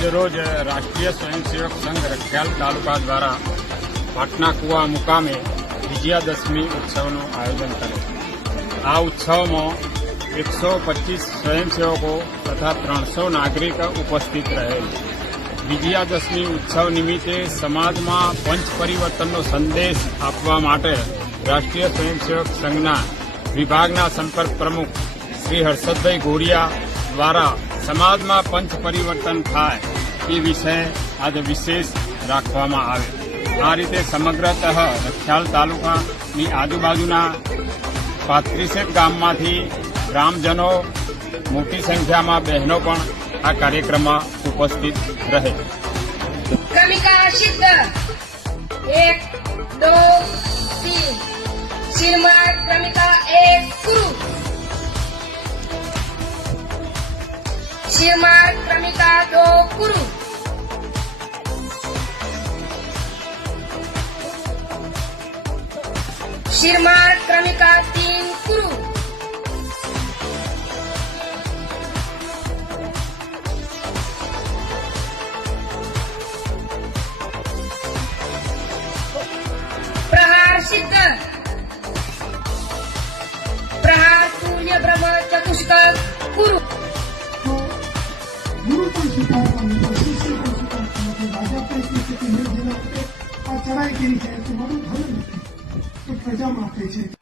આજરોજ રાષ્ટ્રીય સ્વયંસેવક સંઘ રખિયાલ તાલુકા દ્વારા પાટના કુવા મુકામે વિજયાદશમી ઉત્સવનું આયોજન કરેલ। આ ઉત્સવમાં 125 સ્વયંસેવકો તથા 300 નાગરિક ઉપસ્થિત રહેલ। વિજયાદશમી ઉત્સવ નિમિત્તે સમાજમાં પંચ પરિવર્તનનો સંદેશ આપવા માટે રાષ્ટ્રીય સ્વયંસેવક સંઘના વિભાગના સંપર્ક પ્રમુખ શ્રી હર્ષદભાઈ ગોરિયા દ્વારા સમાજમાં પંચ પરિવર્તન થાય એ વિષય આજે વિશેષ રાખવામાં આવે। આ રીતે સમગ્રતઃ રખિયાલ તાલુકાની આજુબાજુના 35 ગામમાંથી ગ્રામજનો મોટી સંખ્યામાં બહેનો પણ આ કાર્યક્રમમાં ઉપસ્થિત રહે। क्रमिका सिद्ध 1 2 3 शिरमार क्रमिका 1 गुरु शिरमार क्रमिका 2 गुरु शिरमार क्रमिका 3 गुरु प्रहार सिद्ध प्रहार तुल्य ब्रह्म चतुष्क गुरु गुरु पण स्वीकारवा शिष्य पण स्वीकारवा भाजपा स्थिति में जेना आ चढ़ाई करी है तो बड़ो धर्म है तो प्रजा माटे है।